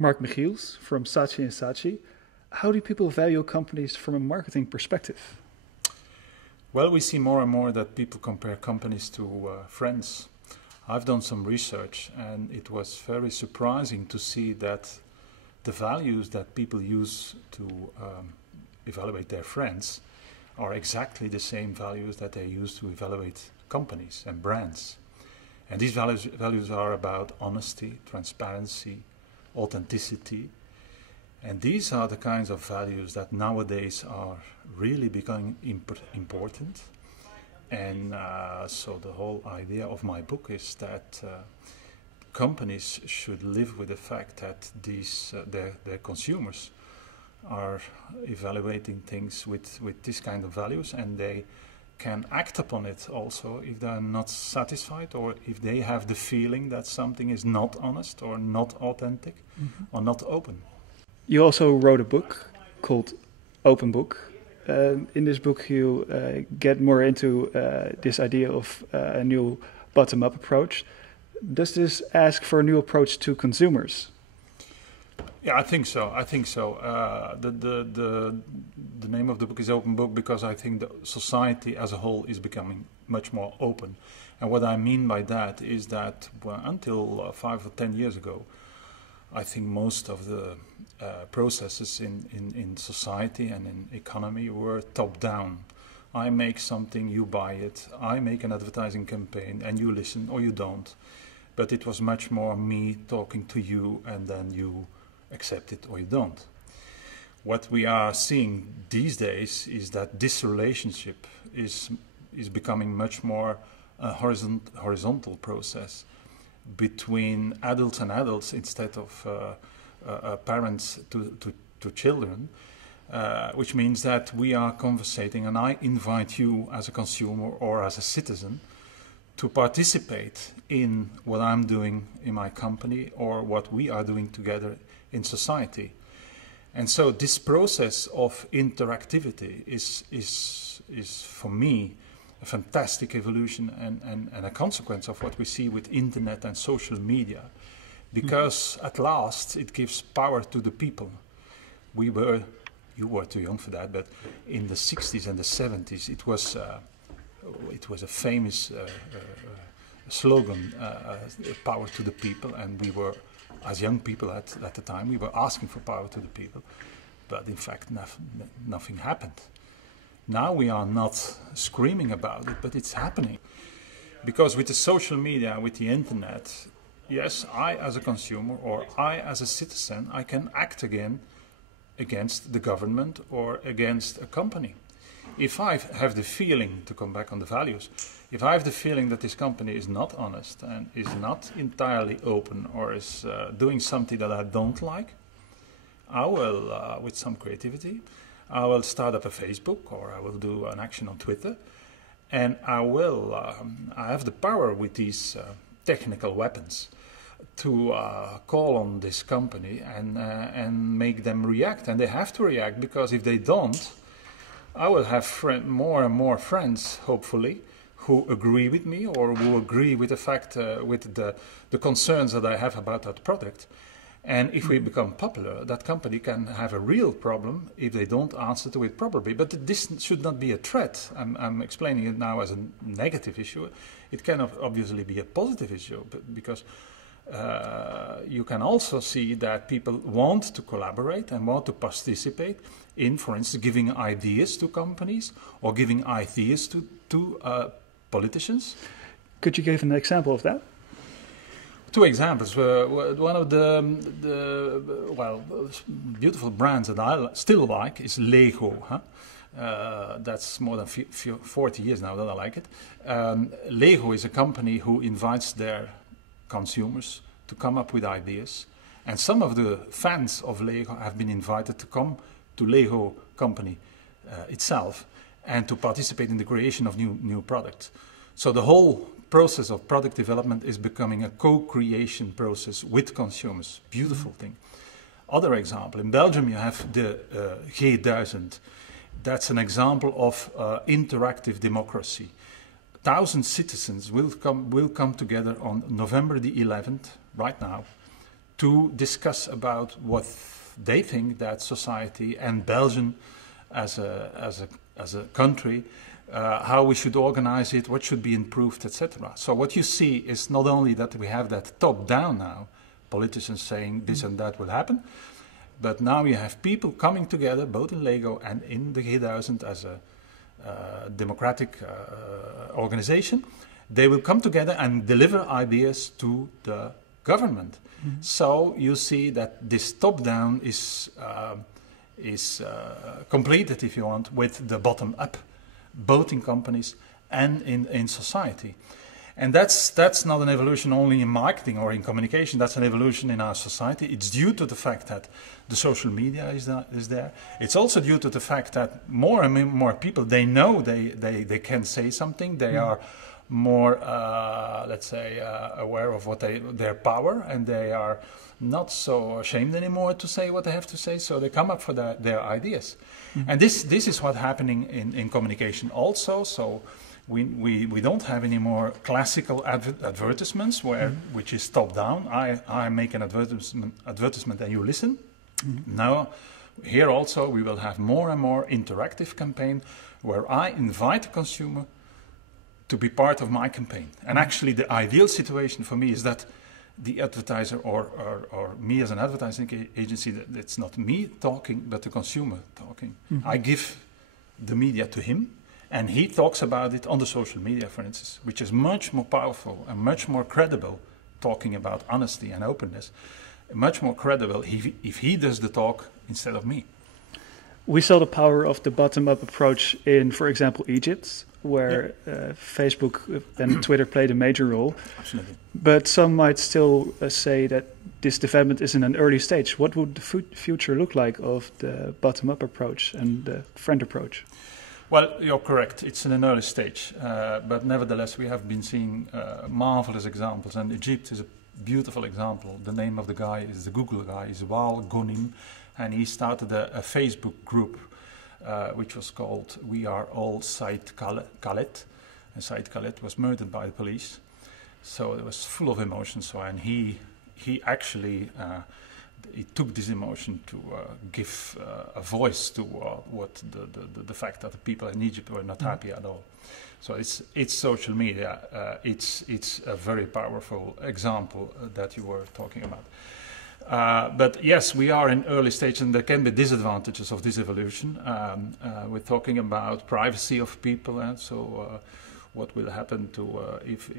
Marc Michils from Saatchi & Saatchi. How do people value companies from a marketing perspective? Well, we see more and more that people compare companies to friends. I've done some research, and it was very surprising to see that the values that people use to evaluate their friends are exactly the same values that they use to evaluate companies and brands. And these values are about honesty, transparency, authenticity. And these are the kinds of values that nowadays are really becoming important. And so the whole idea of my book is that companies should live with the fact that their consumers are evaluating things with this kind of values, and they can act upon it also if they're not satisfied, or if they have the feeling that something is not honest or not authentic or not open. You also wrote a book called Open Book. In this book you get more into this idea of a new bottom-up approach. Does this ask for a new approach to consumers? Yeah, I think so. The name of the book is Open Book because I think the society as a whole is becoming much more open. And what I mean by that is that until 5 or 10 years ago, I think most of the processes in society and in economy were top-down. I make something, you buy it. I make an advertising campaign and you listen or you don't. But it was much more me talking to you and then you accept it or you don't. What we are seeing these days is that this relationship is becoming much more a horizontal process between adults and adults instead of parents to children, which means that we are conversating, and I invite you as a consumer or as a citizen to participate in what I'm doing in my company or what we are doing together in society. And so this process of interactivity is for me a fantastic evolution and a consequence of what we see with internet and social media, because at last it gives power to the people. You were too young for that, but in the 60s and the 70s it was a famous slogan, power to the people, and we were, as young people at the time, we were asking for power to the people, but in fact nothing happened. Now we are not screaming about it, but it's happening. Because with the social media, with the internet, yes, I as a consumer or I as a citizen, I can act again against the government or against a company. If I have the feeling, to come back on the values, if I have the feeling that this company is not honest and is not entirely open or is doing something that I don't like, I will, with some creativity, I will start up a Facebook or I will do an action on Twitter, and I have the power with these technical weapons to call on this company and make them react. And they have to react, because if they don't, I will have more and more friends, hopefully, who agree with me or who agree with the fact, with the concerns that I have about that product. And if we become popular, that company can have a real problem if they don't answer to it properly. But this should not be a threat. I'm explaining it now as a negative issue. It can obviously be a positive issue, because you can also see that people want to collaborate and want to participate in, for instance, giving ideas to companies or giving ideas to politicians. Could you give an example of that? Two examples. One of the beautiful brands that I still like is Lego. That's more than 40 years now that I like it. Lego is a company who invites their consumers to come up with ideas, and some of the fans of Lego have been invited to come to Lego company itself and to participate in the creation of new products. So the whole process of product development is becoming a co-creation process with consumers. Beautiful thing. Other example, in Belgium you have the G1000. That's an example of interactive democracy. 1,000 citizens will come together on November the 11th, right now, to discuss about what they think that society and Belgium as a country, how we should organize it, what should be improved, etc. So what you see is not only that we have that top-down now, politicians saying this and that will happen, but now you have people coming together, both in Lego and in the G1000 as a democratic organization. They will come together and deliver ideas to the government. So you see that this top-down is completed, if you want, with the bottom-up, both in companies and in society. And that's not an evolution only in marketing or in communication, that's an evolution in our society. It's due to the fact that the social media is there. It's also due to the fact that more and more people, they know they can say something, they are more, let's say, aware of what their power, and they are not so ashamed anymore to say what they have to say, so they come up for their ideas. And this is what's happening in communication also. So we don't have any more classical advertisements which is top down. I make an advertisement and you listen. Now here also we will have more and more interactive campaign where I invite the consumer to be part of my campaign. And actually the ideal situation for me is that the advertiser or me as an advertising agency, it's not me talking, but the consumer talking. I give the media to him, and he talks about it on the social media, for instance, which is much more powerful and much more credible, talking about honesty and openness, much more credible if he does the talk instead of me. We saw the power of the bottom-up approach in, for example, Egypt, where Facebook and Twitter played a major role. Absolutely. But some might still say that this development is in an early stage. What would the future look like of the bottom-up approach and the friend approach? Well, you're correct. It's in an early stage. But nevertheless, we have been seeing marvelous examples. And Egypt is a beautiful example. The name of the guy is the Google guy, is Wael Ghonim. And he started a Facebook group which was called We Are All Said Khaled. And Said Khaled was murdered by the police. So it was full of emotion. So, and he actually he took this emotion to give a voice to what the fact that the people in Egypt were not happy at all. So it's social media. It's a very powerful example that you were talking about. But yes, we are in early stage, and there can be disadvantages of this evolution. We're talking about privacy of people, and so what will happen to if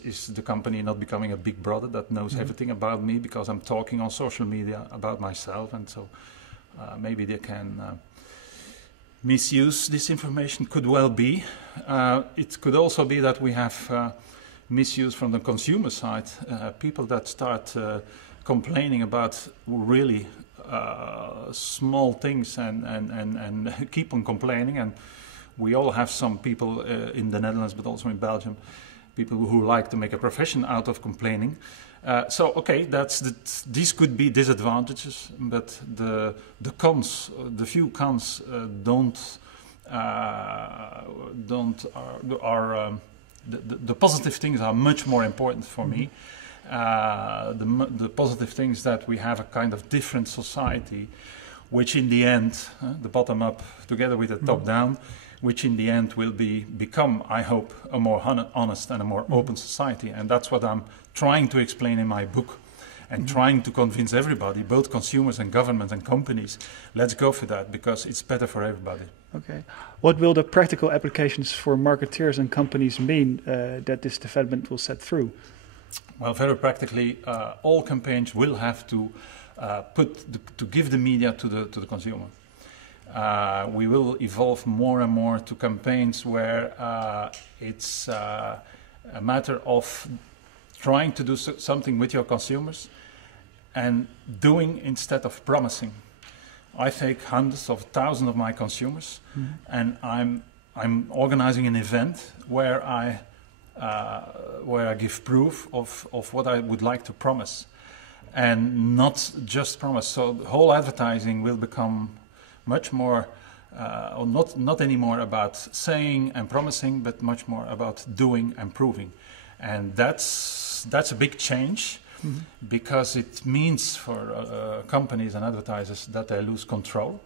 is the company not becoming a big brother that knows everything about me because I'm talking on social media about myself, and so maybe they can misuse this information. Could well be. It could also be that we have misuse from the consumer side, people that start complaining about really small things and keep on complaining. And we all have some people in the Netherlands, but also in Belgium, people who like to make a profession out of complaining. So okay, these could be disadvantages, but the cons, the few cons, the positive things are much more important for me. The positive things that we have a kind of different society, which in the end, the bottom up together with the top down, which in the end will become, I hope, a more honest and a more open society. And that's what I'm trying to explain in my book, and trying to convince everybody, both consumers and governments and companies, let's go for that, because it's better for everybody. Okay. What will the practical applications for marketeers and companies mean that this development will set through? Well, very practically, all campaigns will have to give the media to the consumer. We will evolve more and more to campaigns where it's a matter of trying to do something with your consumers and doing instead of promising. I take hundreds of thousands of my consumers, and I'm organizing an event where I give proof of what I would like to promise, and not just promise. So the whole advertising will become much more, or not anymore about saying and promising, but much more about doing and proving. And that's a big change. because it means for companies and advertisers that they lose control.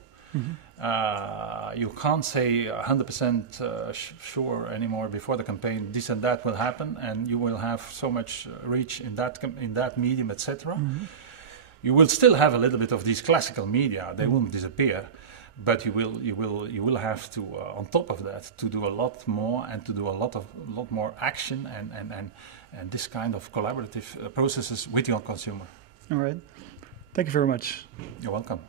You can't say 100% sure anymore before the campaign this and that will happen, and you will have so much reach in that medium, etc. You will still have a little bit of these classical media; they won't disappear, but you will have to, on top of that, to do a lot more and to do a lot more action and this kind of collaborative processes with your consumer. All right. Thank you very much. You're welcome.